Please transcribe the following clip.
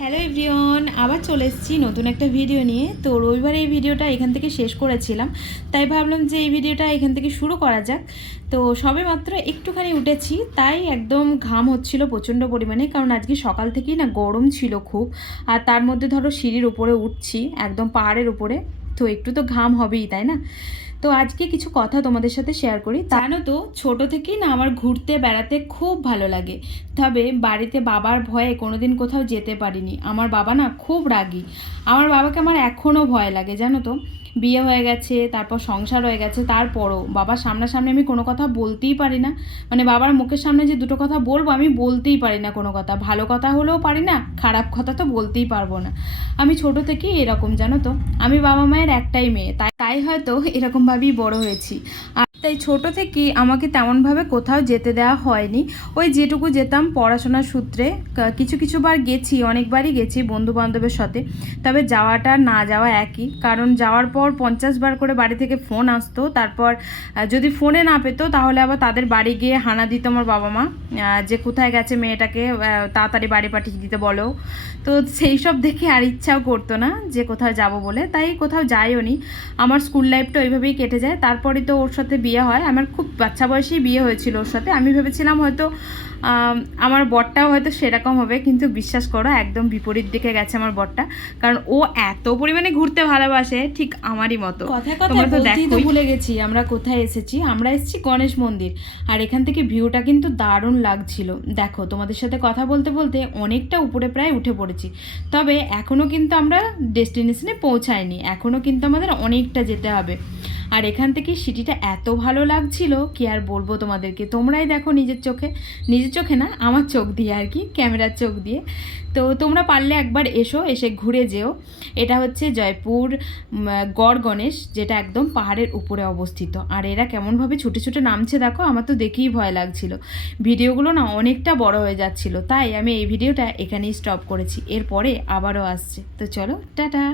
Hello everyone, আবার চলে এসেছি নতুন একটা ভিডিও নিয়ে। তো রবিবার এই ভিডিওটা এখান থেকে শেষ করেছিলাম, তাই ভাবলাম যে এই ভিডিওটা এখান থেকে শুরু করা যাক। তো সবে মাত্র একটুখানি উঠেছি, তাই একদম ঘাম হচ্ছিল প্রচণ্ড পরিমাণে, কারণ আজকে সকাল থেকেই না গরম ছিল খুব। আর তার মধ্যে ধরো সিঁড়ির উপরে উঠছি, একদম পাহাড়ের উপরে, তো একটু তো ঘাম হবেই, তাই না? তো আজকে কিছু কথা তোমাদের সাথে শেয়ার করি। জানো তো, ছোট থেকেই না আমার ঘুরতে বেড়াতে খুব ভালো লাগে। তবে বাড়িতে বাবার ভয়ে কোনোদিন কোথাও যেতে পারিনি। আমার বাবা না খুব রাগী। আমার বাবাকে আমার এখনও ভয় লাগে, জানো তো। বিয়ে হয়ে গেছে, তারপর সংসার হয়ে গেছে, তারপরও বাবার সামনাসামনি আমি কোনো কথা বলতেই পারি না। মানে বাবার মুখের সামনে যে দুটো কথা বলবো, আমি বলতেই পারি না কোনো কথা। ভালো কথা হলেও পারি না, খারাপ কথা তো বলতেই পারবো না। আমি ছোট থেকেই এরকম, জানো তো। আমি বাবা মায়ের একটাই মেয়ে, তাই হয়তো এরকমভাবেই বড় হয়েছি। আর তাই ছোট থেকেই আমাকে তেমনভাবে কোথাও যেতে দেওয়া হয়নি। ওই যেটুকু যেতাম পড়াশোনার সূত্রে, কিছু কিছু বার গেছি, অনেকবারই গেছি বন্ধু বান্ধবের সাথে। তবে যাওয়াটা না যাওয়া একই, কারণ যাওয়ার পর 50 বার করে বাড়ি থেকে ফোন আসতো। তারপর যদি ফোনে না পেতো, তাহলে আবার তাদের বাড়ি গিয়ে হানা দিত আমার বাবা মা, যে কোথায় গেছে মেয়েটাকে, তাড়াতাড়ি বাড়ি পাঠিয়ে দিতে বলো। তো সেই সব দেখে আর ইচ্ছাও করতো না যে কোথাও যাব বলে, তাই কোথাও যাইও নি। আমার স্কুল লাইফটা ওইভাবেই কেটে যায়। তারপরে তো ওর সাথে বিয়ে হয়, আমার খুব বাচ্চা বয়সেই বিয়ে হয়েছিল ওর সাথে। আমি ভেবেছিলাম হয়তো আমার বরটাও হয়তো সেরকম হবে, কিন্তু বিশ্বাস করো একদম বিপরীত দিকে গেছে আমার বরটা। কারণ ও এত পরিমাণে ঘুরতে ভালোবাসে, ঠিক আমারই মতো। কথায় কথায় বলতেই তো ভুলে গেছি আমরা কোথায় এসেছি। আমরা এসেছি গণেশ মন্দির, আর এখান থেকে ভিউটা কিন্তু দারুণ লাগছিল। দেখো, তোমাদের সাথে কথা বলতে বলতে অনেকটা উপরে প্রায় উঠে পড়েছি। তবে এখনও কিন্তু আমরা ডেস্টিনেশনে পৌঁছাইনি, এখনও কিন্তু আমাদের অনেকটা যেতে হবে। আর এখান থেকে সিটিটা এত ভালো লাগছিল, কি আর বলবো তোমাদেরকে। তোমরাই দেখো নিজের চোখে, নিজের চোখে না, আমার চোখ দিয়ে আর কি, ক্যামেরার চোখ দিয়ে। তো তোমরা পারলে একবার এসে ঘুরে যেও। এটা হচ্ছে জয়পুর গড় গণেশ, যেটা একদম পাহাড়ের উপরে অবস্থিত। আর এরা কেমনভাবে ছুটে ছুটে নামছে দেখো, আমার তো দেখেই ভয় লাগছিল। ভিডিওগুলো না অনেকটা বড় হয়ে যাচ্ছিল, তাই আমি এই ভিডিওটা এখানেই স্টপ করেছি। এরপরে আবারও আসছে। তো চলো, টাটা।